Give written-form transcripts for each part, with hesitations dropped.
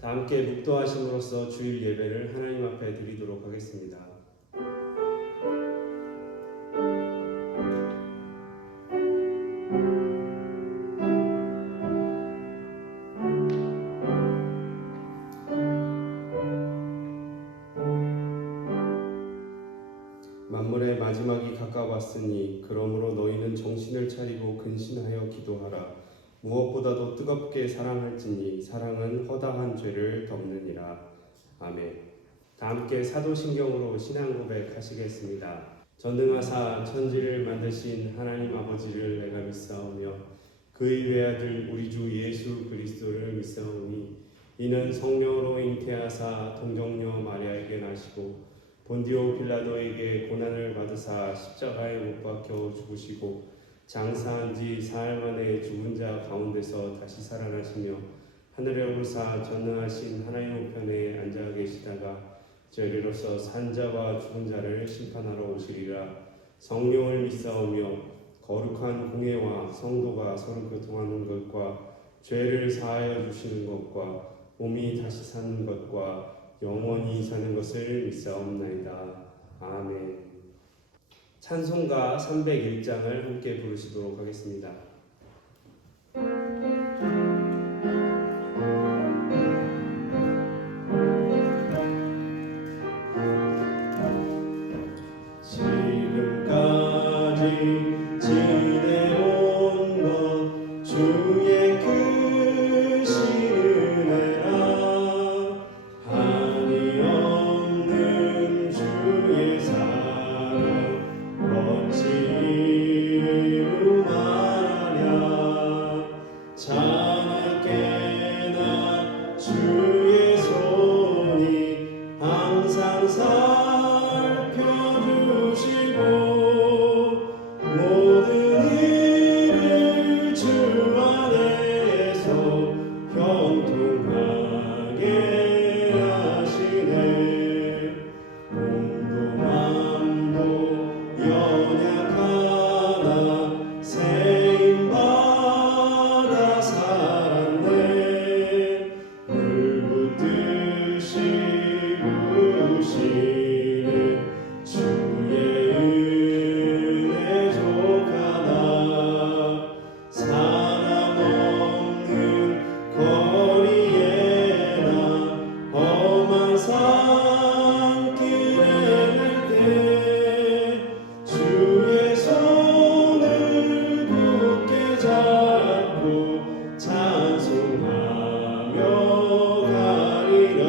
다 함께 묵도하심으로써 주일 예배를 하나님 앞에 드리도록 하겠습니다. 만물의 마지막이 가까웠으니 그러므로 너희는 정신을 차리고 근신하여 기도하라. 무엇보다도 뜨겁게 사랑할지니 사랑은 허다한 죄를 덮느니라. 아멘. 다 함께 사도신경으로 신앙 고백하시겠습니다. 전능하사 천지를 만드신 하나님 아버지를 내가 믿사오며 그의 외아들 우리 주 예수 그리스도를 믿사오니 이는 성령으로 잉태하사 동정녀 마리아에게 나시고 본디오 빌라도에게 고난을 받으사 십자가에 못 박혀 죽으시고 장사한 지 사흘 만에 죽은 자 가운데서 다시 살아나시며 하늘에 오르사 전능하신 하나님 우편에 앉아 계시다가 저희로서 산자와 죽은 자를 심판하러 오시리라. 성령을 믿사오며 거룩한 공예와 성도가 서로 교통하는 것과 죄를 사하여 주시는 것과 몸이 다시 사는 것과 영원히 사는 것을 믿사옵나이다. 아멘. 찬송가 301장을 함께 부르시도록 하겠습니다. 지금까지 지내온 것 주의 크신 은혜라. 한이 없는 주의 사랑 어찌로 말하랴. 자나깨나 주의 손이 항상 살펴주시고 모든 일을 주 안에서 형통하게 하시네. 몸도 맘도 연약하나 세임받아 살았네. 물붓듯이 부으시는 주의 은혜 족하다. 사람 없는 거리에나 험한 산길에 갈 때 주의 손을 굳게 잡고 찬송하며 가리라.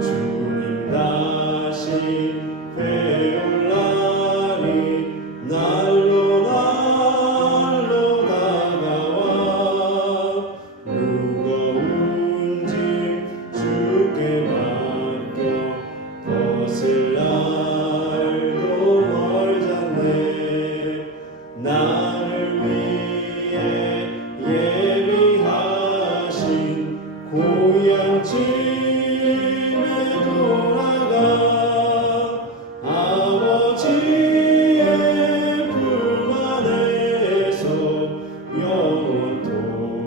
주님 다시 배울 날이 날로 다가와. 무거운 짐 주께 맡겨 벗을 날도 멀잖네. 나를 위해 예비하신 고향 집에 돌아가 아버지의 품 안에서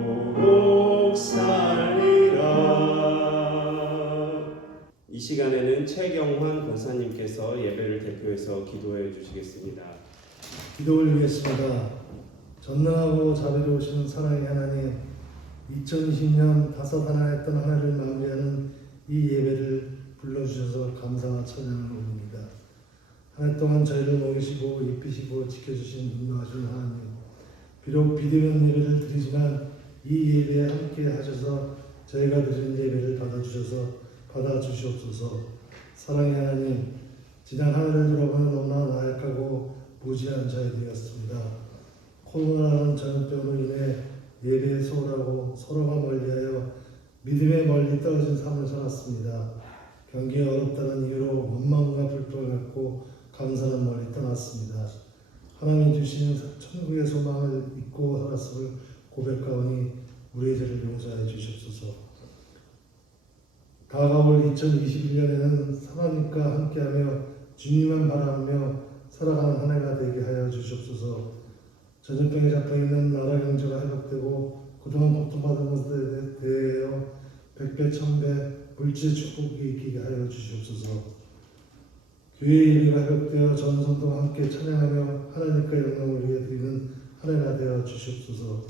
영원토록 살리라. 이 시간에는 최경환 권사님께서 예배를 대표해서 기도해 주시겠습니다. 기도를 위했습니다. 전능하고 자비로우신 사랑의 하나님, 2020년 다섯 하나였던 한 해를 마무리하는 이 예배를 불러주셔서 감사와 찬양을 올립니다. 한 해 동안 저희를 먹이시고 입히시고 지켜주신 인도하신 하나님, 비록 비대면 예배를 드리지만 이 예배에 함께 하셔서 저희가 드린 예배를 받아주시옵소서. 사랑의 하나님, 지난 한 해를 돌아보면 너무나 나약하고 무지한 저희 되었습니다. 코로나라는 전염병으로 인해 예배에 소홀하고 서로가 멀리하여 믿음에 멀리 떨어진 삶을 살았습니다. 경기가 어렵다는 이유로 원망과 불평을 갖고 감사는 멀리 떠났습니다. 하나님이 주시는 천국의 소망을 잊고 살았음을 고백하오니 우리의 죄를 용서해 주시옵소서. 다가올 2021년에는 하나님과 함께하며 주님만 바라보며 살아가는 한 해가 되게 하여 주시옵소서. 전염병에 잡혀있는 나라 경제가 회복되고 그동안 고통받은 것에 대하여 백배 천배 물질 축복이 있게 하여 주시옵소서. 교회의 예배가 회복되어 전성도와 함께 찬양하며 하나님께 영광을 위해 드리는 한 해가 되어 주시옵소서.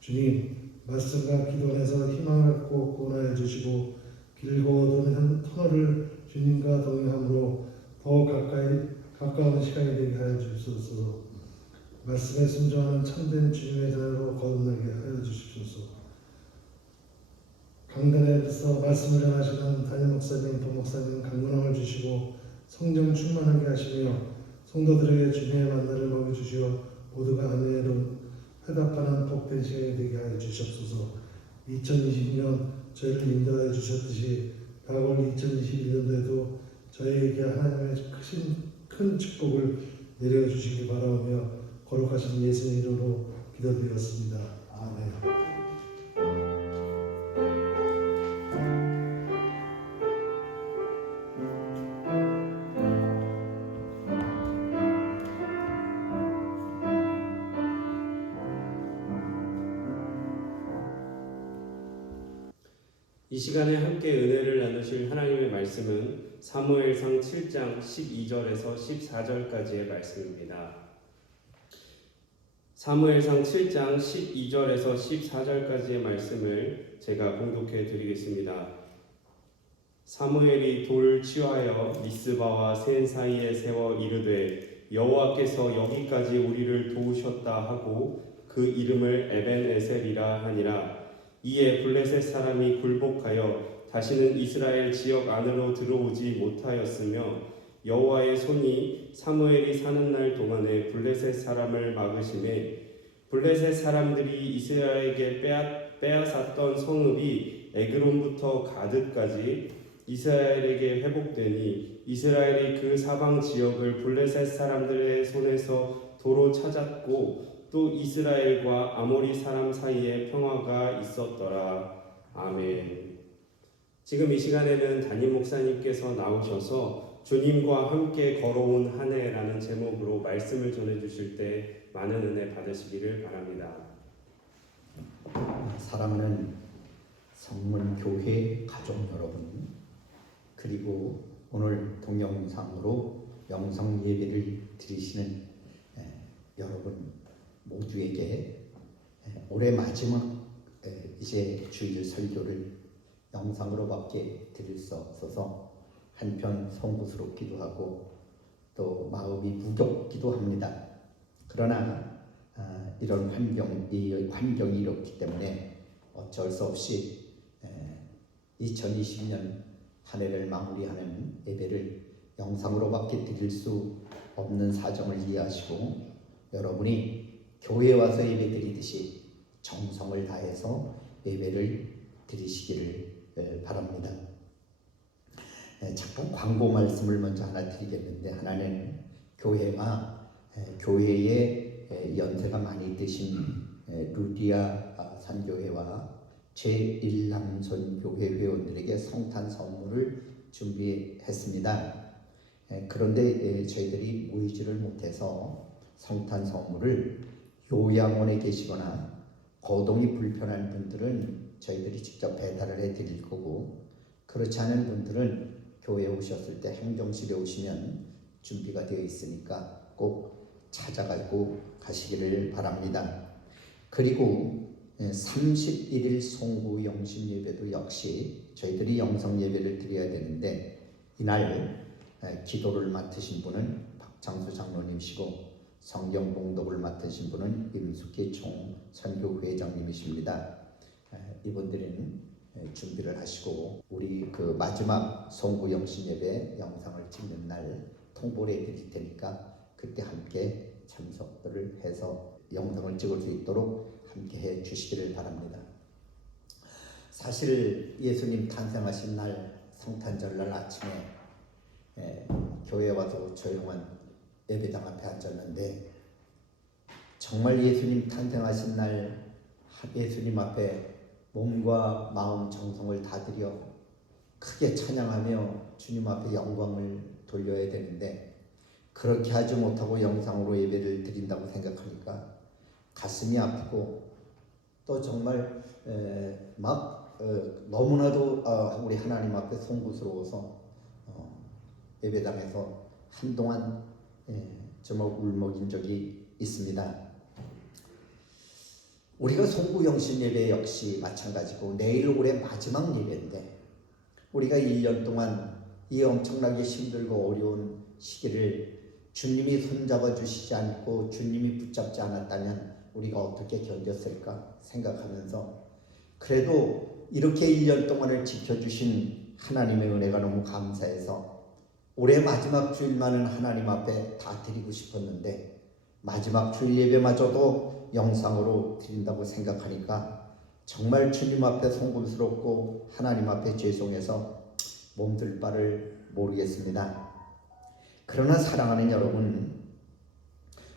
주님, 말씀과 기도 안에서 희망을 갖고 구원하여 주시고 길고 어두운 터널을 주님과 동행함으로 더 가까운 시간이 되게 하여 주시옵소서. 말씀에 순종하는 참된 주님의 자녀로 거듭나게 하여 주시옵소서. 강단에서 말씀을 전하시는 담임 목사님, 부목사님 강건함을 주시고 성령 충만하게 하시며 성도들에게 주님의 만나를 먹여주시어 모두가 아멘으로 회답하는 복된 시간이 되게 하여 주시옵소서. 2020년 저희를 인도하여 주셨듯이 다가올 2021년도에도 저희에게 하나님의 큰 축복을 내려주시기 바라오며 거룩하신 예수의 이름으로 기도드렸습니다. 아멘. 이 시간에 함께 은혜를 나누실 하나님의 말씀은 사무엘상 7장 12절에서 14절까지의 말씀입니다. 사무엘상 7장 12절에서 14절까지의 말씀을 제가 봉독해 드리겠습니다. 사무엘이 돌을 취하여 미스바와 센 사이에 세워 이르되 여호와께서 여기까지 우리를 도우셨다 하고 그 이름을 에벤에셀이라 하니라. 이에 블레셋 사람이 굴복하여 다시는 이스라엘 지역 안으로 들어오지 못하였으며 여호와의 손이 사무엘이 사는 날 동안에 블레셋 사람을 막으심에 블레셋 사람들이 이스라엘에게 빼앗았던 성읍이 에그론부터 가드까지 이스라엘에게 회복되니 이스라엘이 그 사방 지역을 블레셋 사람들의 손에서 도로 찾았고 또 이스라엘과 아모리 사람 사이에 평화가 있었더라. 아멘. 지금 이 시간에는 담임 목사님께서 나오셔서 주님과 함께 걸어온 한 해라는 제목으로 말씀을 전해주실 때 많은 은혜 받으시기를 바랍니다. 사랑하는 성문교회 가족 여러분, 그리고 오늘 동영상으로 영상 예배를 드리시는 여러분 모두에게 올해 마지막 이제 주일 설교를 영상으로밖에 드릴 수 없어서 한편 송구스럽기도 하고 또 마음이 무겁기도 합니다. 그러나 이런 환경이 이렇기 때문에 어쩔 수 없이 2020년 한 해를 마무리하는 예배를 영상으로밖에 드릴 수 없는 사정을 이해하시고 여러분이 교회에 와서 예배 드리듯이 정성을 다해서 예배를 드리시기를 바랍니다. 잠깐 광고 말씀을 먼저 하나 드리겠는데, 하나는 교회가 교회에 연세가 많이 드신 루디아 선교회와 제1남선교회 회원들에게 성탄 선물을 준비했습니다. 그런데 저희들이 모이지를 못해서 성탄 선물을 요양원에 계시거나 거동이 불편한 분들은 저희들이 직접 배달을 해드릴 거고, 그렇지 않은 분들은 교회에 오셨을 때 행정실에 오시면 준비가 되어 있으니까 꼭 찾아가고 가시기를 바랍니다. 그리고 31일 송구 영신 예배도 역시 저희들이 영성 예배를 드려야 되는데, 이날 기도를 맡으신 분은 박창수 장로님이시고 성경 봉독을 맡으신 분은 임숙희 총 선교회장님이십니다. 이분들은 준비를 하시고 우리 그 마지막 송구 영신 예배 영상을 찍는 날 통보를 해드릴 테니까 그때 함께 참석들을 해서 영상을 찍을 수 있도록 함께 해 주시기를 바랍니다. 사실 예수님 탄생하신 날 성탄절날 아침에 교회에 와서 조용한 예배당 앞에 앉았는데 정말 예수님 탄생하신 날 예수님 앞에 몸과 마음 정성을 다들여 크게 찬양하며 주님 앞에 영광을 돌려야 되는데 그렇게 하지 못하고 영상으로 예배를 드린다고 생각하니까 가슴이 아프고 또 정말 너무나도 우리 하나님 앞에 송구스러워서 예배당에서 한동안 정말 울먹인 적이 있습니다. 우리가 송구 영신 예배 역시 마찬가지고 내일 올해 마지막 예배인데 우리가 1년 동안 이 엄청나게 힘들고 어려운 시기를 주님이 손잡아 주시지 않고 주님이 붙잡지 않았다면 우리가 어떻게 견뎠을까 생각하면서 그래도 이렇게 1년 동안을 지켜주신 하나님의 은혜가 너무 감사해서 올해 마지막 주일만은 하나님 앞에 다 드리고 싶었는데 마지막 주일 예배마저도 영상으로 드린다고 생각하니까 정말 주님 앞에 송구스럽고 하나님 앞에 죄송해서 몸둘 바를 모르겠습니다. 그러나 사랑하는 여러분,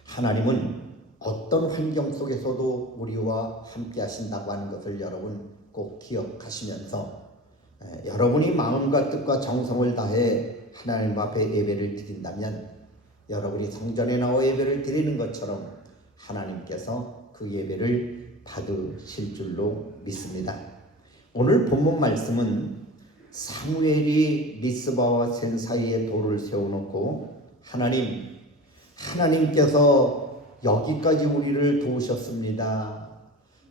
하나님은 어떤 환경 속에서도 우리와 함께 하신다고 하는 것을 여러분 꼭 기억하시면서 여러분이 마음과 뜻과 정성을 다해 하나님 앞에 예배를 드린다면 여러분이 성전에 나와 예배를 드리는 것처럼 하나님께서 그 예배를 받으실 줄로 믿습니다. 오늘 본문 말씀은 사무엘이 미스바와 센 사이에 돌을 세워놓고 하나님께서 여기까지 우리를 도우셨습니다.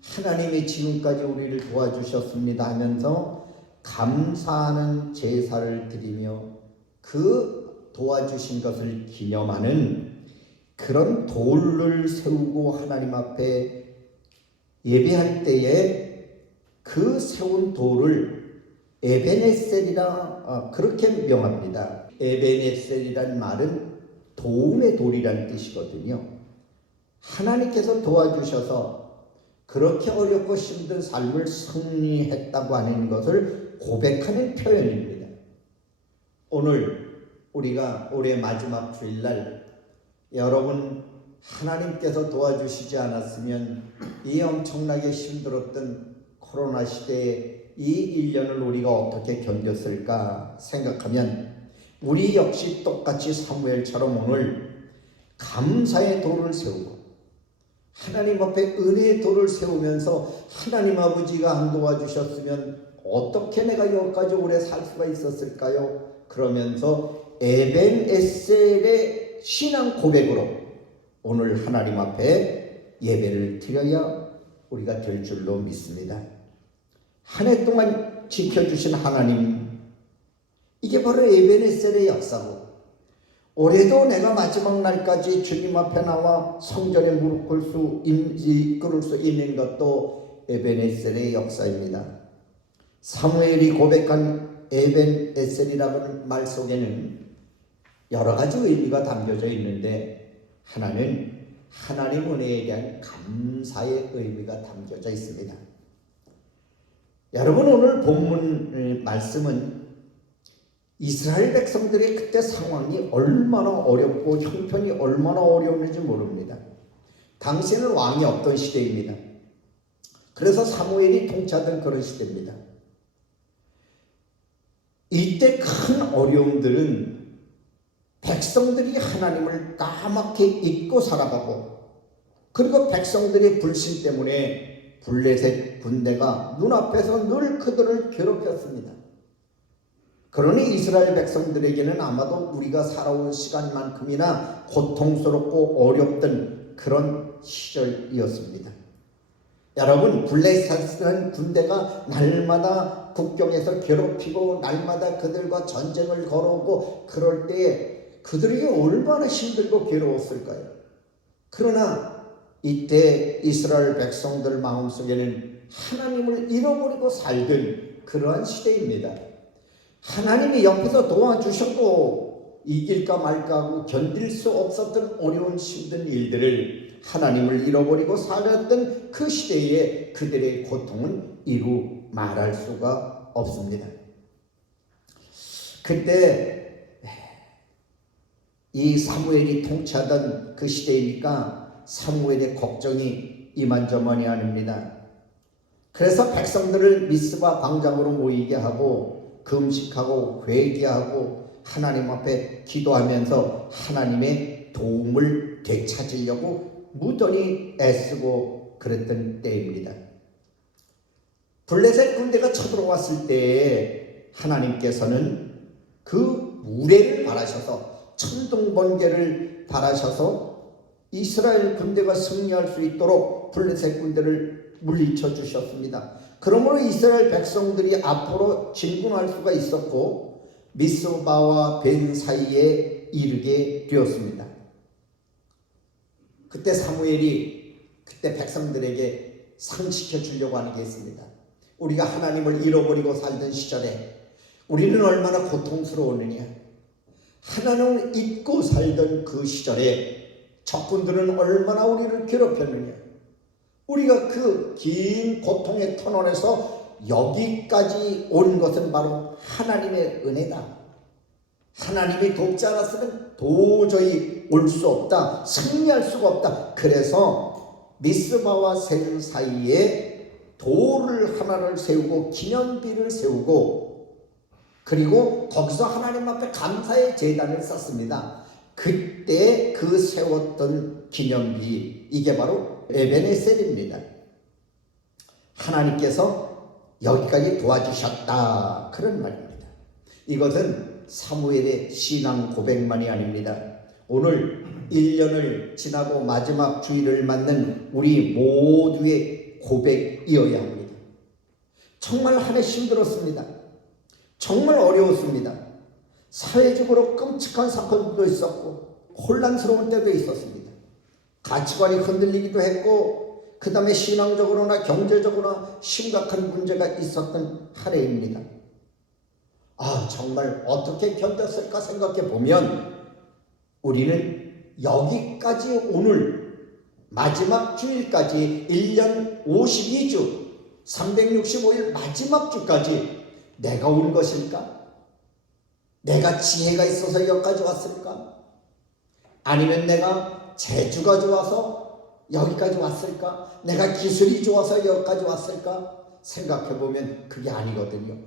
하나님이 지금까지 우리를 도와주셨습니다 하면서 감사하는 제사를 드리며 그 도와주신 것을 기념하는 그런 돌을 세우고 하나님 앞에 예배할 때에 그 세운 돌을 에베네셀이라 그렇게 명합니다. 에베네셀이란 말은 도움의 돌이란 뜻이거든요. 하나님께서 도와주셔서 그렇게 어렵고 힘든 삶을 승리했다고 하는 것을 고백하는 표현입니다. 오늘 우리가 올해 마지막 주일날 여러분 하나님께서 도와주시지 않았으면 이 엄청나게 힘들었던 코로나 시대에 이 1년을 우리가 어떻게 견뎠을까 생각하면 우리 역시 똑같이 사무엘처럼 오늘 감사의 돌을 세우고 하나님 앞에 은혜의 돌을 세우면서 하나님 아버지가 안 도와주셨으면 어떻게 내가 여기까지 오래 살 수가 있었을까요? 그러면서 에벤에셀의 신앙 고백으로 오늘 하나님 앞에 예배를 드려야 우리가 될 줄로 믿습니다. 한 해 동안 지켜주신 하나님, 이게 바로 에베네셀의 역사고 올해도 내가 마지막 날까지 주님 앞에 나와 성전에 무릎 꿇을 수 있는 것도 에베네셀의 역사입니다. 사무엘이 고백한 에벤에셀이라는 말 속에는 여러 가지 의미가 담겨져 있는데 하나는 하나님 은혜에 대한 감사의 의미가 담겨져 있습니다. 여러분 오늘 본문 말씀은 이스라엘 백성들의 그때 상황이 얼마나 어렵고 형편이 얼마나 어려웠는지 모릅니다. 당시에는 왕이 없던 시대입니다. 그래서 사무엘이 통치하던 그런 시대입니다. 이때 큰 어려움들은 백성들이 하나님을 까맣게 잊고 살아가고 그리고 백성들의 불신 때문에 블레셋 군대가 눈앞에서 늘 그들을 괴롭혔습니다. 그러니 이스라엘 백성들에게는 아마도 우리가 살아온 시간만큼이나 고통스럽고 어렵던 그런 시절이었습니다. 여러분 블레셋은 군대가 날마다 국경에서 괴롭히고 날마다 그들과 전쟁을 걸어오고 그럴 때에 그들에게 얼마나 힘들고 괴로웠을까요? 그러나 이때 이스라엘 백성들 마음속에는 하나님을 잃어버리고 살던 그러한 시대입니다. 하나님이 옆에서 도와주셨고 이길까 말까 하고 견딜 수 없었던 어려운 힘든 일들을 하나님을 잃어버리고 살았던 그 시대에 그들의 고통은 이루 말할 수가 없습니다. 그때 이 사무엘이 통치하던 그 시대이니까 사무엘의 걱정이 이만저만이 아닙니다. 그래서 백성들을 미스바 광장으로 모이게 하고 금식하고 회개하고 하나님 앞에 기도하면서 하나님의 도움을 되찾으려고 무던히 애쓰고 그랬던 때입니다. 블레셋 군대가 쳐들어왔을 때에 하나님께서는 그 우레를 바라셔서 천둥번개를 바라셔서 이스라엘 군대가 승리할 수 있도록 블레셋 군대를 물리쳐 주셨습니다. 그러므로 이스라엘 백성들이 앞으로 진군할 수가 있었고 미스바와 벤 사이에 이르게 되었습니다. 그때 사무엘이 그때 백성들에게 상시켜 주려고 하는 게 있습니다. 우리가 하나님을 잃어버리고 살던 시절에 우리는 얼마나 고통스러웠느냐. 하나님을 잊고 살던 그 시절에 적군들은 얼마나 우리를 괴롭혔느냐. 우리가 그 긴 고통의 터널에서 여기까지 온 것은 바로 하나님의 은혜다. 하나님이 돕지 않았으면 도저히 올 수 없다. 승리할 수가 없다. 그래서 미스바와 센 사이에 돌을 하나를 세우고 기념비를 세우고 그리고 거기서 하나님 앞에 감사의 제단을 쌓습니다. 그때 그 세웠던 기념비, 이게 바로 에베네셀입니다. 하나님께서 여기까지 도와주셨다, 그런 말입니다. 이것은 사무엘의 신앙 고백만이 아닙니다. 오늘 1년을 지나고 마지막 주일을 맞는 우리 모두의 고백이어야 합니다. 정말 한 해 힘들었습니다. 정말 어려웠습니다. 사회적으로 끔찍한 사건도 있었고 혼란스러운 때도 있었습니다. 가치관이 흔들리기도 했고 그 다음에 신앙적으로나 경제적으로나 심각한 문제가 있었던 한 해입니다. 정말 어떻게 견뎠을까 생각해 보면 우리는 여기까지 오늘 마지막 주일까지 1년 52주 365일 마지막 주까지 내가 온 것일까? 내가 지혜가 있어서 여기까지 왔을까? 아니면 내가 재주가 좋아서 여기까지 왔을까? 내가 기술이 좋아서 여기까지 왔을까? 생각해보면 그게 아니거든요.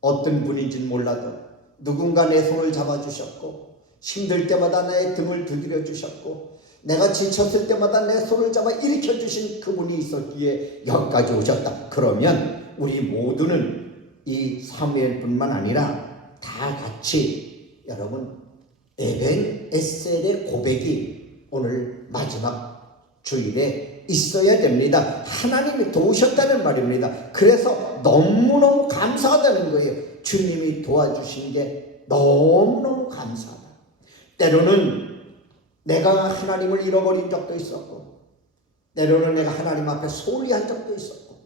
어떤 분인지는 몰라도 누군가 내 손을 잡아주셨고 힘들 때마다 내 등을 두드려 주셨고 내가 지쳤을 때마다 내 손을 잡아 일으켜 주신 그분이 있었기에 여기까지 오셨다. 그러면 우리 모두는 이 사무엘뿐만 아니라 다 같이 여러분 에벤에셀의 고백이 오늘 마지막 주일에 있어야 됩니다. 하나님이 도우셨다는 말입니다. 그래서 너무너무 감사하다는 거예요. 주님이 도와주신 게 너무너무 감사하다. 때로는 내가 하나님을 잃어버린 적도 있었고 때로는 내가 하나님 앞에 소홀히 한 적도 있었고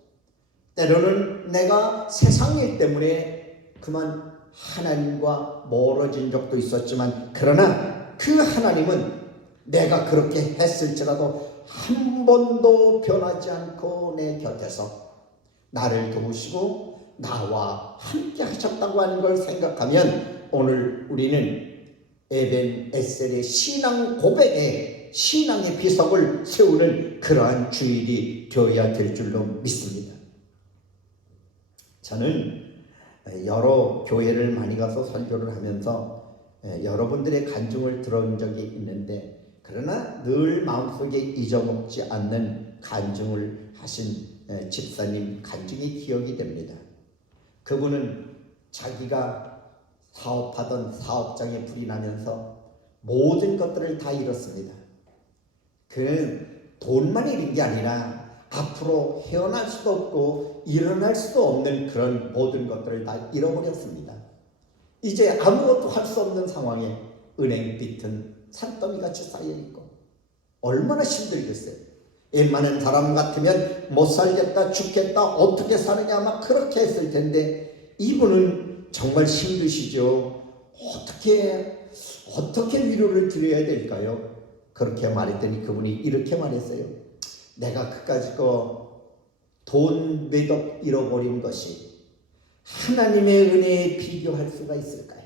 때로는 내가 세상 일 때문에 그만 하나님과 멀어진 적도 있었지만 그러나 그 하나님은 내가 그렇게 했을지라도 한 번도 변하지 않고 내 곁에서 나를 도우시고 나와 함께 하셨다고 하는 걸 생각하면 오늘 우리는 에벤에셀의 신앙 고백에 신앙의 비석을 세우는 그러한 주일이 되어야 될 줄로 믿습니다. 저는 여러 교회를 많이 가서 설교를 하면서 여러분들의 간증을 들은 적이 있는데 그러나 늘 마음속에 잊어먹지 않는 간증을 하신 집사님 간증이 기억이 됩니다. 그분은 자기가 사업하던 사업장에 불이 나면서 모든 것들을 다 잃었습니다. 그는 돈만 잃은 게 아니라 앞으로 헤어날 수도 없고 일어날 수도 없는 그런 모든 것들을 다 잃어버렸습니다. 이제 아무것도 할 수 없는 상황에 은행 빚은 산더미같이 쌓여있고 얼마나 힘들겠어요. 웬만한 사람 같으면 못 살겠다, 죽겠다, 어떻게 사느냐 막 그렇게 했을 텐데 이분은 정말 힘드시죠. 어떻게 위로를 드려야 될까요? 그렇게 말했더니 그분이 이렇게 말했어요. 내가 그까짓 돈 몇 억 잃어버린 것이 하나님의 은혜에 비교할 수가 있을까요?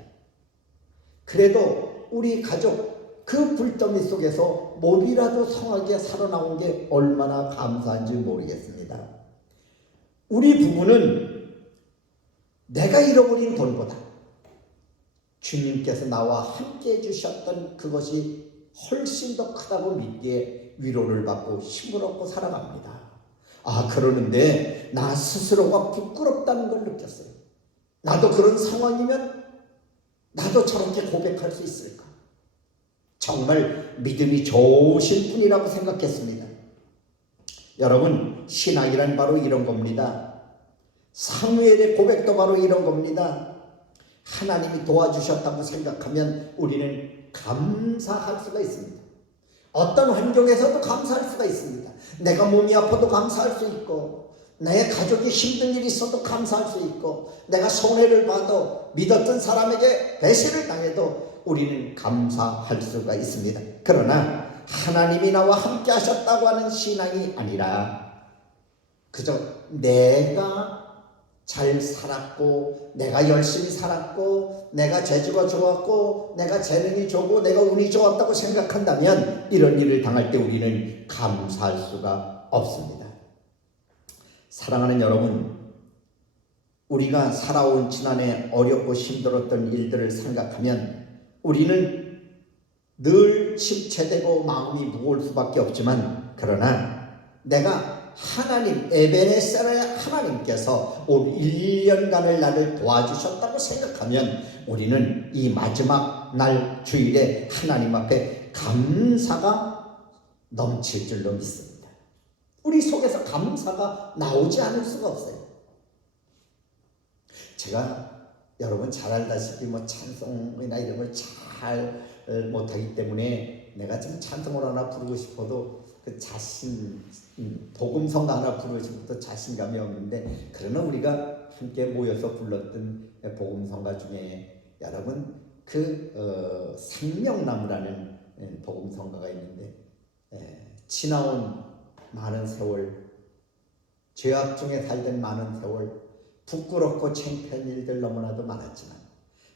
그래도 우리 가족 그 불더미 속에서 몸이라도 성하게 살아나온 게 얼마나 감사한지 모르겠습니다. 우리 부부는 내가 잃어버린 돈보다 주님께서 나와 함께 해주셨던 그것이 훨씬 더 크다고 믿기에 위로를 받고 힘을 얻고 살아갑니다. 그러는데 나 스스로가 부끄럽다는 걸 느꼈어요. 나도 그런 상황이면 나도 저렇게 고백할 수 있을까? 정말 믿음이 좋으신 분이라고 생각했습니다. 여러분, 신앙이란 바로 이런 겁니다. 사무엘의 고백도 바로 이런 겁니다. 하나님이 도와주셨다고 생각하면 우리는 감사할 수가 있습니다. 어떤 환경에서도 감사할 수가 있습니다. 내가 몸이 아파도 감사할 수 있고, 내 가족이 힘든 일이 있어도 감사할 수 있고, 내가 손해를 봐도 믿었던 사람에게 배신을 당해도 우리는 감사할 수가 있습니다. 그러나 하나님이 나와 함께 하셨다고 하는 신앙이 아니라 그저 내가 잘 살았고, 내가 열심히 살았고, 내가 재주가 좋았고, 내가 재능이 좋고, 내가 운이 좋았다고 생각한다면 이런 일을 당할 때 우리는 감사할 수가 없습니다. 사랑하는 여러분, 우리가 살아온 지난해 어렵고 힘들었던 일들을 생각하면 우리는 늘 침체되고 마음이 무거울 수밖에 없지만, 그러나 내가 하나님, 에베네셀의 하나님께서 올 1년간을 나를 도와주셨다고 생각하면 우리는 이 마지막 날 주일에 하나님 앞에 감사가 넘칠 줄로 믿습니다. 우리 속에서 감사가 나오지 않을 수가 없어요. 제가 여러분 잘 알다시피 찬송이나 이런 걸 잘 못하기 때문에 내가 좀 찬송을 하나 부르고 싶어도 복음성가 하나 부르고 싶어도 자신감이 없는데, 그러나 우리가 함께 모여서 불렀던 복음성가 중에 여러분 생명나무라는 복음성가가 있는데, 지나온 많은 세월, 죄악 중에 살던 많은 세월, 부끄럽고 창피한 일들 너무나도 많았지만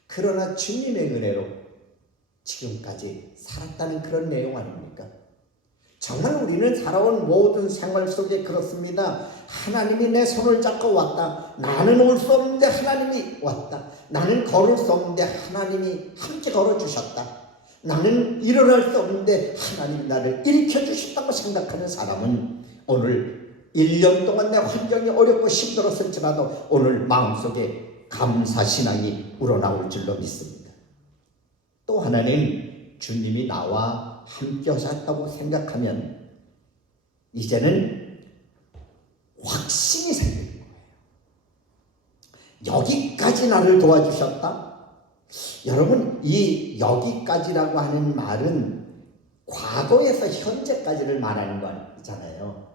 그러나 주님의 은혜로 지금까지 살았다는 그런 내용 아닙니까? 정말 우리는 살아온 모든 생활 속에 그렇습니다. 하나님이 내 손을 잡고 왔다. 나는 올 수 없는데 하나님이 왔다. 나는 걸을 수 없는데 하나님이 함께 걸어주셨다. 나는 일어날 수 없는데 하나님이 나를 일으켜주셨다고 생각하는 사람은 오늘 1년 동안 내 환경이 어렵고 힘들었을지라도 오늘 마음속에 감사신앙이 우러나올 줄로 믿습니다. 또 하나는 주님이 나와 함께 하셨다고 생각하면 이제는 확신이 생기는 거예요. 여기까지 나를 도와주셨다? 여러분, 이 여기까지라고 하는 말은 과거에서 현재까지를 말하는 거잖아요.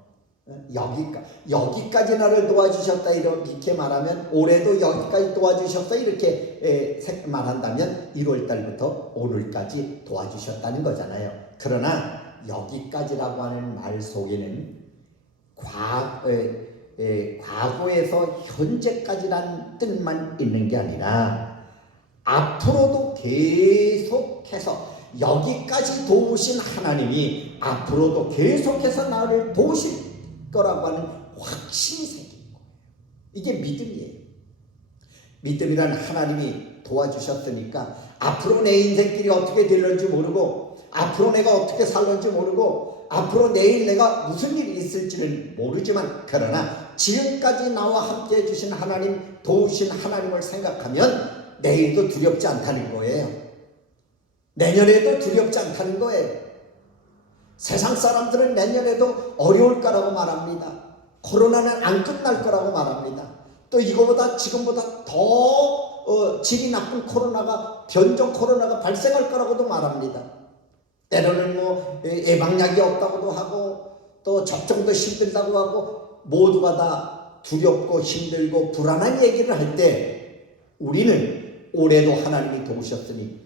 여기까지 나를 도와주셨다 이렇게 말하면 올해도 여기까지 도와주셨다 이렇게 말한다면 1월달부터 오늘까지 도와주셨다는 거잖아요. 그러나 여기까지라고 하는 말 속에는 과거에서 현재까지라는 뜻만 있는 게 아니라 앞으로도 계속해서 여기까지 도우신 하나님이 앞으로도 계속해서 나를 도우실 거라고 하는 확신이 생기는 거예요. 이게 믿음이에요. 믿음이란 하나님이 도와주셨으니까 앞으로 내 인생길이 어떻게 될는지 모르고, 앞으로 내가 어떻게 살는지 모르고, 앞으로 내일 내가 무슨 일이 있을지는 모르지만, 그러나 지금까지 나와 함께 해주신 하나님, 도우신 하나님을 생각하면 내일도 두렵지 않다는 거예요. 내년에도 두렵지 않다는 거예요. 세상 사람들은 내년에도 어려울 거라고 말합니다. 코로나는 안 끝날 거라고 말합니다. 또 이거보다 지금보다 더 질이 나쁜 변종 코로나가 발생할 거라고도 말합니다. 때로는 예방약이 없다고도 하고 또 접종도 힘들다고 하고 모두가 다 두렵고 힘들고 불안한 얘기를 할 때 우리는 올해도 하나님이 도우셨으니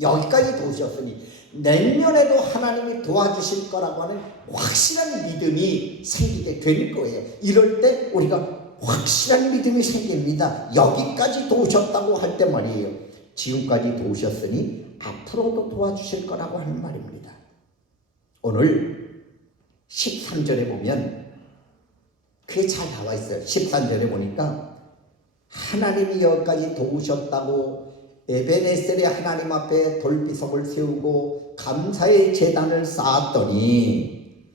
여기까지 도우셨으니 내년에도 하나님이 도와주실 거라고 하는 확실한 믿음이 생기게 되는 거예요. 이럴 때 우리가 확실한 믿음이 생깁니다. 여기까지 도우셨다고 할 때 말이에요. 지금까지 도우셨으니 앞으로도 도와주실 거라고 하는 말입니다. 오늘 13절에 보면 그게 잘 나와 있어요. 13절에 보니까 하나님이 여기까지 도우셨다고 에베네셀의 하나님 앞에 돌비석을 세우고 감사의 제단을 쌓았더니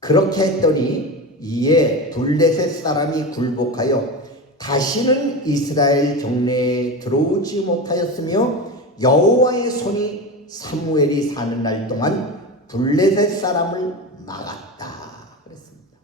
그렇게 했더니 이에 블레셋 사람이 굴복하여 다시는 이스라엘 경내에 들어오지 못하였으며 여호와의 손이 사무엘이 사는 날 동안 블레셋 사람을 막았다 그랬습니다.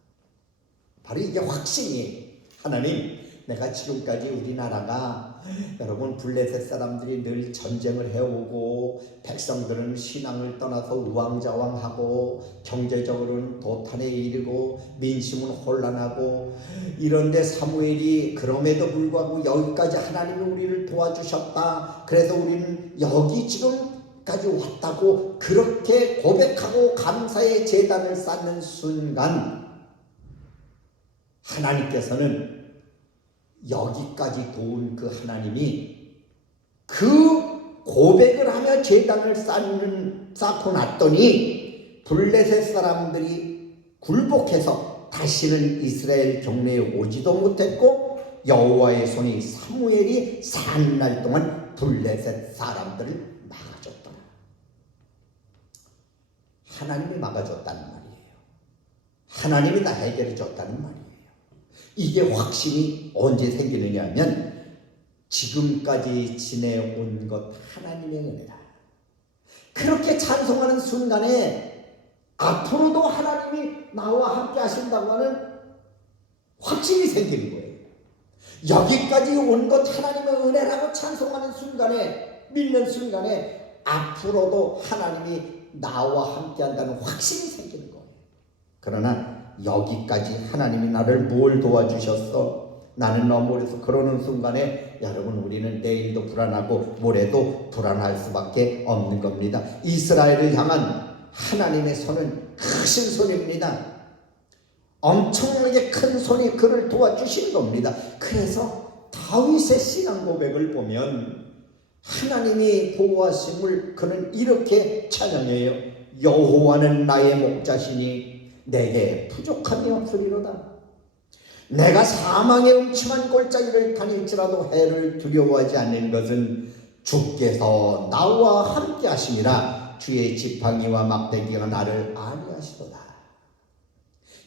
바로 이게 확신이에요. 하나님, 내가 지금까지 우리나라가 여러분 블레셋 사람들이 늘 전쟁을 해오고 백성들은 신앙을 떠나서 우왕좌왕하고 경제적으로는 도탄에 이르고 민심은 혼란하고 이런데 사무엘이 그럼에도 불구하고 여기까지 하나님이 우리를 도와주셨다. 그래서 우리는 여기 지금까지 왔다고 그렇게 고백하고 감사의 제단을 쌓는 순간 하나님께서는 여기까지 도운 그 하나님이 그 고백을 하며 제단을 쌓고 났더니 블레셋 사람들이 굴복해서 다시는 이스라엘 경내에 오지도 못했고 여호와의 손이 사무엘이 사는 날 동안 블레셋 사람들을 막아줬더라. 하나님이 막아줬다는 말이에요. 하나님이 다 해결해 줬다는 말이에요. 이게 확신이 언제 생기느냐 하면 지금까지 지내온 것 하나님의 은혜다. 그렇게 찬송하는 순간에 앞으로도 하나님이 나와 함께 하신다고 하는 확신이 생기는 거예요. 여기까지 온 것 하나님의 은혜라고 찬송하는 순간에 믿는 순간에 앞으로도 하나님이 나와 함께 한다는 확신이 생기는 거예요. 그러나 여기까지 하나님이 나를 뭘 도와주셨어? 나는 너무 오래서 그러는 순간에 여러분 우리는 내일도 불안하고 모레도 불안할 수밖에 없는 겁니다. 이스라엘을 향한 하나님의 손은 크신 손입니다. 엄청나게 큰 손이 그를 도와주신 겁니다. 그래서 다윗의 신앙 고백을 보면 하나님이 보호하심을 그는 이렇게 찬양해요. 여호와는 나의 목자시니 내게 부족함이 없으리로다. 내가 사망의 음침한 골짜기를 다닐지라도 해를 두려워하지 않는 것은 주께서 나와 함께 하심이라. 주의 지팡이와 막대기가 나를 안위하시도다.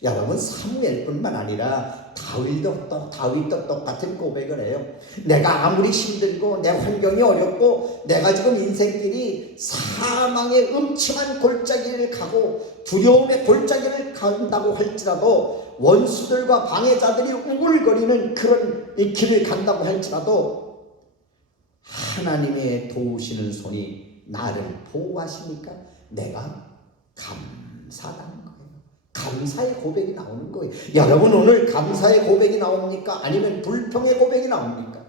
여러분 사무엘뿐만 아니라 다윗도 똑같은 고백을 해요. 내가 아무리 힘들고 내 환경이 어렵고 내가 지금 인생길이 사망의 음침한 골짜기를 가고 두려움의 골짜기를 간다고 할지라도 원수들과 방해자들이 우글거리는 그런 이 길을 간다고 할지라도 하나님의 도우시는 손이 나를 보호하시니까 내가 감사하는 거예요. 감사의 고백이 나오는 거예요. 여러분 오늘 감사의 고백이 나옵니까? 아니면 불평의 고백이 나옵니까?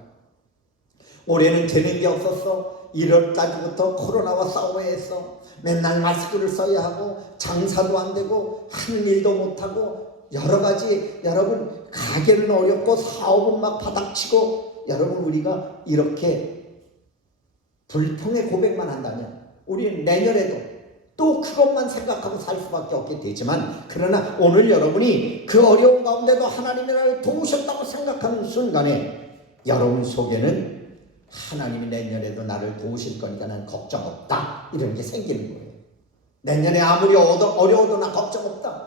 올해는 되는 게 없었어. 1월달부터 코로나와 싸워야 했어. 맨날 마스크를 써야 하고 장사도 안 되고 하는 일도 못하고 여러 가지 여러분 가게는 어렵고 사업은 막 바닥치고 여러분 우리가 이렇게 불평의 고백만 한다면 우리는 내년에도 또 그것만 생각하고 살 수밖에 없게 되지만 그러나 오늘 여러분이 그 어려운 가운데도 하나님이 나를 도우셨다고 생각하는 순간에 여러분 속에는 하나님이 내년에도 나를 도우실 거니까 나는 걱정 없다 이런 게 생기는 거예요. 내년에 아무리 어려워도 나 걱정 없다.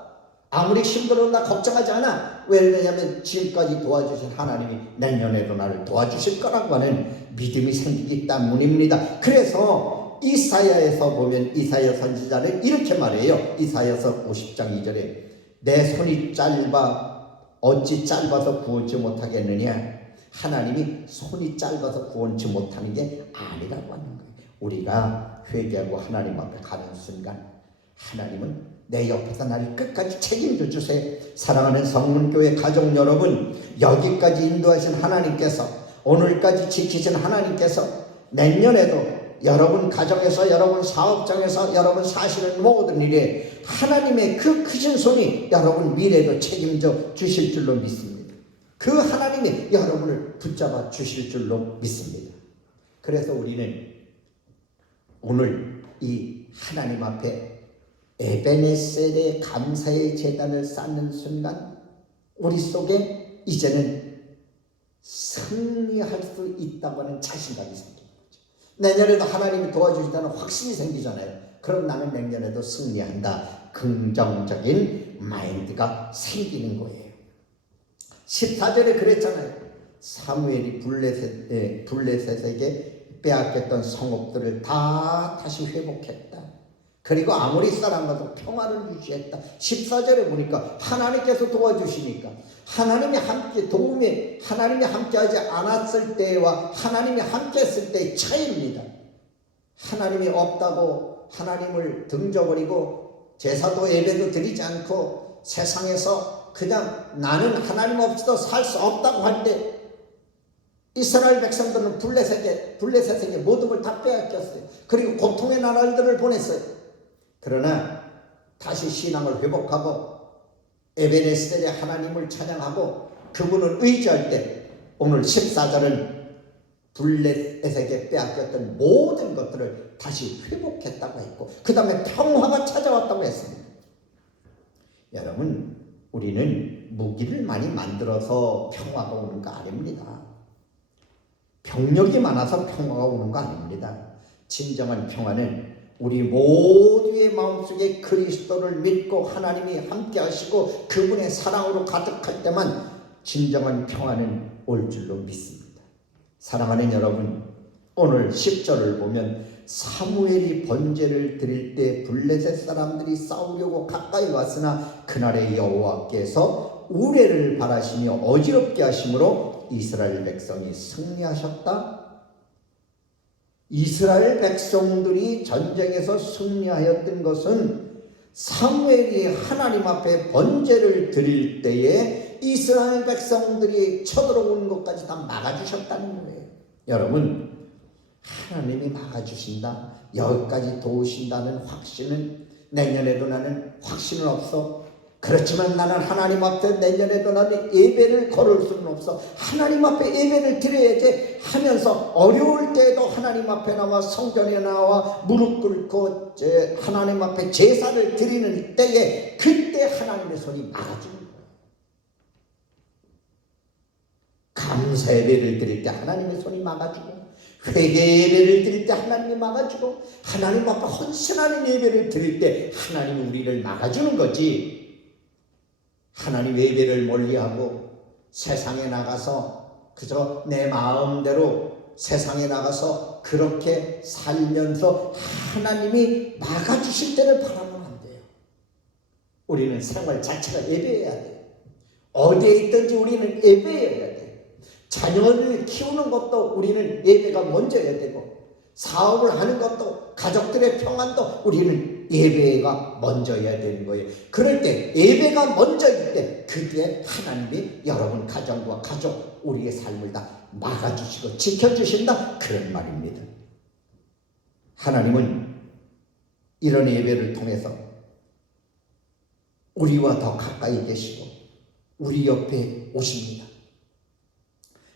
아무리 힘들어도 나 걱정하지 않아. 왜냐하면 지금까지 도와주신 하나님이 내년에도 나를 도와주실 거라고 하는 믿음이 생기기 때문입니다. 그래서 이사야에서 보면 이사야 선지자는 이렇게 말해요. 이사야서 50장 2절에 내 손이 어찌 짧아서 구원치 못하겠느냐. 하나님이 손이 짧아서 구원치 못하는 게 아니라고 하는 거예요. 우리가 회개하고 하나님 앞에 가는 순간 하나님은 내 옆에서 나를 끝까지 책임져 주세요. 사랑하는 성문교회 가족 여러분, 여기까지 인도하신 하나님께서, 오늘까지 지키신 하나님께서 내년에도 여러분 가정에서, 여러분 사업장에서, 여러분 사시는 모든 일에 하나님의 그 크신 손이 여러분 미래도 책임져 주실 줄로 믿습니다. 그 하나님이 여러분을 붙잡아 주실 줄로 믿습니다. 그래서 우리는 오늘 이 하나님 앞에 에베네셀의 감사의 제단을 쌓는 순간 우리 속에 이제는 승리할 수 있다고 하는 자신감이 생깁니다. 내년에도 하나님이 도와주신다는 확신이 생기잖아요. 그럼 나는 내년에도 승리한다. 긍정적인 마인드가 생기는 거예요. 14절에 그랬잖아요. 사무엘이 블레셋에게 빼앗겼던 성읍들을 다 다시 회복했다. 그리고 아모리 사람과도 평화를 유지했다. 14절에 보니까 하나님께서 도와주시니까, 하나님이 함께하지 않았을 때와 하나님이 함께했을 때의 차이입니다. 하나님이 없다고 하나님을 등져버리고 제사도 예배도 드리지 않고 세상에서 그냥 나는 하나님 없이도 살 수 없다고 할 때 이스라엘 백성들은 블레셋에게 모든 걸 다 빼앗겼어요. 그리고 고통의 나날들을 보냈어요. 그러나 다시 신앙을 회복하고 에베네셀의 하나님을 찬양하고 그분을 의지할 때 오늘 14절은 블레셋에게 빼앗겼던 모든 것들을 다시 회복했다고 했고 그 다음에 평화가 찾아왔다고 했습니다. 여러분, 우리는 무기를 많이 만들어서 평화가 오는 거 아닙니다. 병력이 많아서 평화가 오는 거 아닙니다. 진정한 평화는 우리 모두의 마음속에 그리스도를 믿고 하나님이 함께 하시고 그분의 사랑으로 가득할 때만 진정한 평화는 올 줄로 믿습니다. 사랑하는 여러분, 오늘 10절을 보면 사무엘이 번제를 드릴 때 블레셋 사람들이 싸우려고 가까이 왔으나 그날의 여호와께서 우레를 바라시며 어지럽게 하심으로 이스라엘 백성이 승리하셨다. 이스라엘 백성들이 전쟁에서 승리하였던 것은 사무엘이 하나님 앞에 번제를 드릴 때에 이스라엘 백성들이 쳐들어오는 것까지 다 막아주셨다는 거예요. 여러분, 하나님이 막아주신다, 여기까지 도우신다는 확신은 내년에도 나는 확신은 없어. 그렇지만 나는 하나님 앞에 내년에도 나는 예배를 걸을 수는 없어. 하나님 앞에 예배를 드려야지 하면서 어려울 때에도 하나님 앞에 나와 성전에 나와 무릎 꿇고 하나님 앞에 제사를 드리는 때에 그때 하나님의 손이 막아주는 거예요. 감사 예배를 드릴 때 하나님의 손이 막아주고 회개 예배를 드릴 때 하나님이 막아주고 하나님 앞에 헌신하는 예배를 드릴 때 하나님이 우리를 막아주는 거지. 하나님 예배를 멀리하고 세상에 나가서 그저 내 마음대로 세상에 나가서 그렇게 살면서 하나님이 막아주실 때를 바라면 안 돼요. 우리는 생활 자체가 예배해야 돼요. 어디에 있든지 우리는 예배해야 돼요. 자녀를 키우는 것도 우리는 예배가 먼저여야 되고 사업을 하는 것도 가족들의 평안도 우리는 예배가 먼저여야 되는 거예요. 그럴 때 예배가 먼저일 때 그때 하나님이 여러분 가정과 가족 우리의 삶을 다 막아주시고 지켜주신다 그런 말입니다. 하나님은 이런 예배를 통해서 우리와 더 가까이 계시고 우리 옆에 오십니다.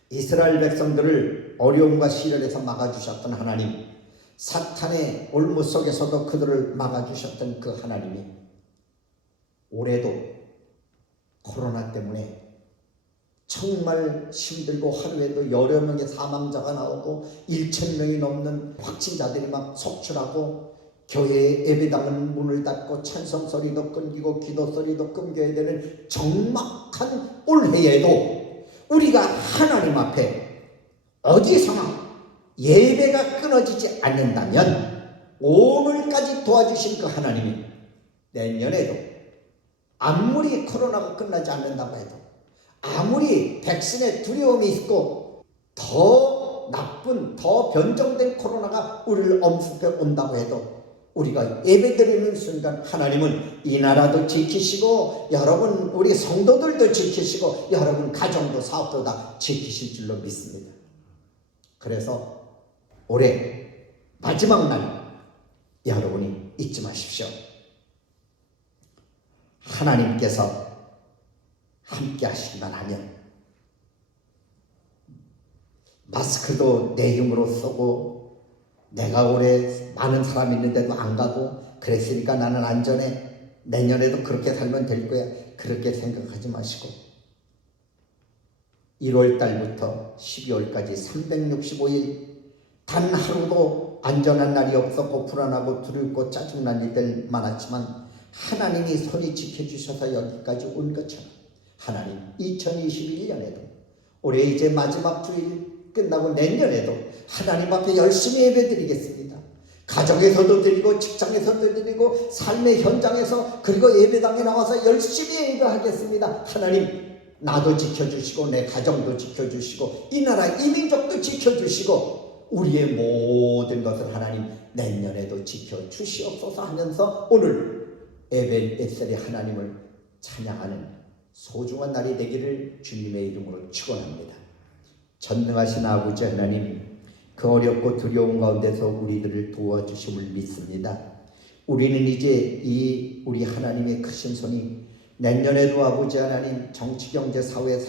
이스라엘 백성들을 어려움과 시련에서 막아주셨던 하나님, 사탄의 올무 속에서도 그들을 막아주셨던 그 하나님이 올해도 코로나 때문에 정말 힘들고 하루에도 여러 명의 사망자가 나오고 1,000명이 넘는 확진자들이 막 속출하고 교회의 예배당은 문을 닫고 찬송 소리도 끊기고 기도 소리도 끊겨야 되는 적막한 올해에도 우리가 하나님 앞에 어디서나 예배가 끊어지지 않는다면 오늘까지 도와주신 그 하나님이 내년에도 아무리 코로나가 끝나지 않는다고 해도 아무리 백신의 두려움이 있고 더 나쁜 더 변종된 코로나가 우리를 엄습해 온다고 해도 우리가 예배드리는 순간 하나님은 이 나라도 지키시고 여러분 우리 성도들도 지키시고 여러분 가정도 사업도 다 지키실 줄로 믿습니다. 그래서 올해 마지막 날 여러분이 잊지 마십시오. 하나님께서 함께 하시기만 하면 마스크도 내 힘으로 쓰고 내가 올해 많은 사람이 있는데도 안 가고 그랬으니까 나는 안전해. 내년에도 그렇게 살면 될 거야. 그렇게 생각하지 마시고 1월 달부터 12월까지 365일 단 하루도 안전한 날이 없었고 불안하고 두렵고 짜증난 일들 많았지만 하나님이 손이 지켜주셔서 여기까지 온 것처럼 하나님 2021년에도 올해 이제 마지막 주일 끝나고 내년에도 하나님 앞에 열심히 예배드리겠습니다. 가정에서도 드리고 직장에서도 드리고 삶의 현장에서 그리고 예배당에 나와서 열심히 예배하겠습니다. 하나님 나도 지켜주시고 내 가정도 지켜주시고 이 나라 이 민족도 지켜주시고 우리의 모든 것을 하나님 내년에도 지켜주시옵소서 하면서 오늘 에벤에셀의 하나님을 찬양하는 소중한 날이 되기를 주님의 이름으로 축원합니다. 전능하신 아버지 하나님, 그 어렵고 두려운 가운데서 우리들을 도와주심을 믿습니다. 우리는 이제 우리 하나님의 크신 손이 내년에도 아버지 하나님 정치, 경제, 사회,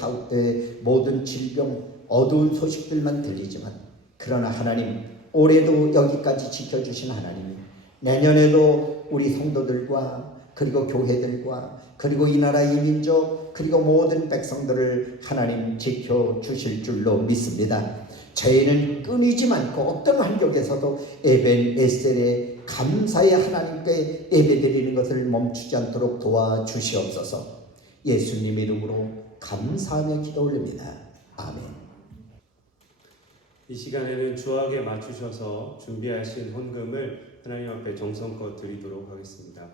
모든 질병, 어두운 소식들만 들리지만 그러나 하나님 올해도 여기까지 지켜주신 하나님이 내년에도 우리 성도들과 그리고 교회들과 그리고 이 나라 이 민족 그리고 모든 백성들을 하나님 지켜주실 줄로 믿습니다. 저희는 끊이지 않고 어떤 환경에서도 에벤에셀의 감사의 하나님께 예배드리는 것을 멈추지 않도록 도와주시옵소서. 예수님 이름으로 감사하며 기도 올립니다. 아멘. 이 시간에는 주악에 맞추셔서 준비하신 헌금을 하나님 앞에 정성껏 드리도록 하겠습니다.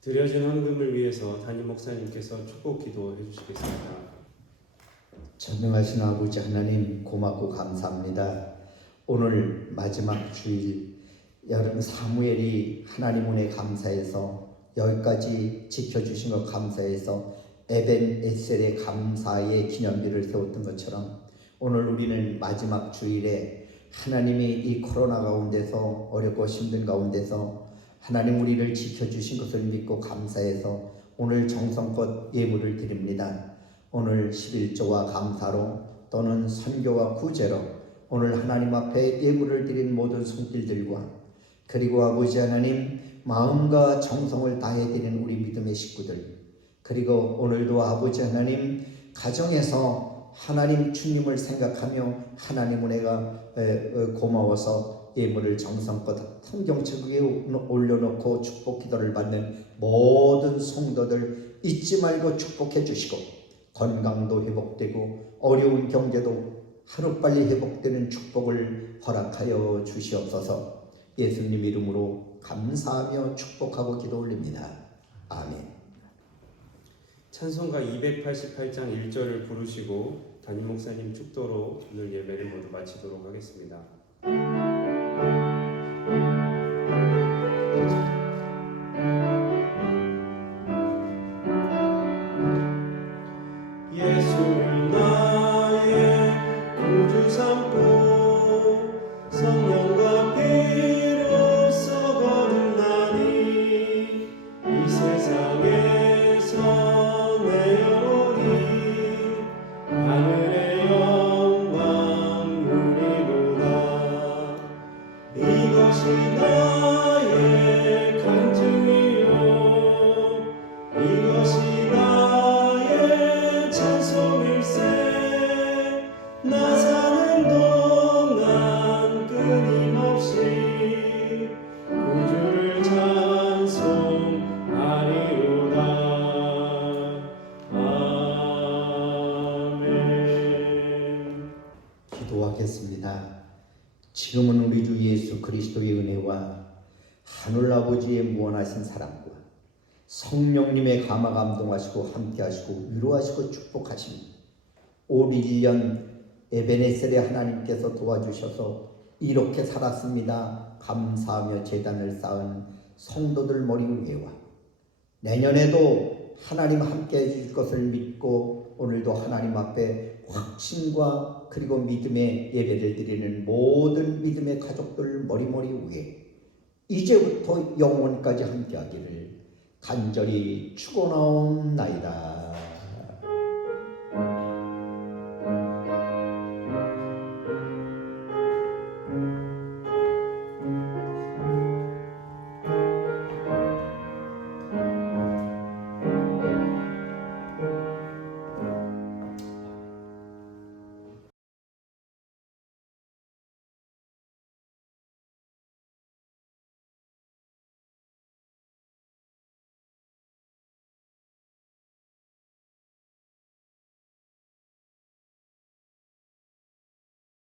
드려진 헌금을 위해서 담임 목사님께서 축복 기도해 주시겠습니다. 전능하신 아버지 하나님 고맙고 감사합니다. 오늘 마지막 주일 여름 사무엘이 하나님 은혜 감사해서 여기까지 지켜주신 것 감사해서 에벤에셀의 감사의 기념비를 세웠던 것처럼 오늘 우리는 마지막 주일에 하나님이 이 코로나 가운데서 어렵고 힘든 가운데서 하나님 우리를 지켜주신 것을 믿고 감사해서 오늘 정성껏 예물을 드립니다. 오늘 11조와 감사로 또는 선교와 구제로 오늘 하나님 앞에 예물을 드린 모든 손길들과 그리고 아버지 하나님 마음과 정성을 다해 드리는 우리 믿음의 식구들 그리고 오늘도 아버지 하나님 가정에서 하나님 주님을 생각하며 하나님 은혜가 고마워서 예물을 정성껏 성경책 위에 올려놓고 축복 기도를 받는 모든 성도들 잊지 말고 축복해 주시고 건강도 회복되고 어려운 경제도 하루빨리 회복되는 축복을 허락하여 주시옵소서. 예수님 이름으로 감사하며 축복하고 기도 올립니다. 아멘. 찬송가 288장 1절을 부르시고 담임 목사님 축도로 오늘 예배를 모두 마치도록 하겠습니다. 예수를 나의 구주 삼고 성령과 피로써 거듭나니 이 세상에서 내 영혼이 예수 그리스도의 은혜와 하늘 아버지의 무한하신 사랑과 성령님의 감화 감동하시고 함께하시고 위로하시고 축복하시니 올 1년 에베네셀의 하나님께서 도와주셔서 이렇게 살았습니다. 감사하며 제단을 쌓은 성도들 머리 위에와 내년에도 하나님 함께 해주실 것을 믿고 오늘도 하나님 앞에 확신과 그리고 믿음의 예배를 드리는 모든 믿음의 가족들 머리 위에 이제부터 영원까지 함께하기를 간절히 축원하옵나이다.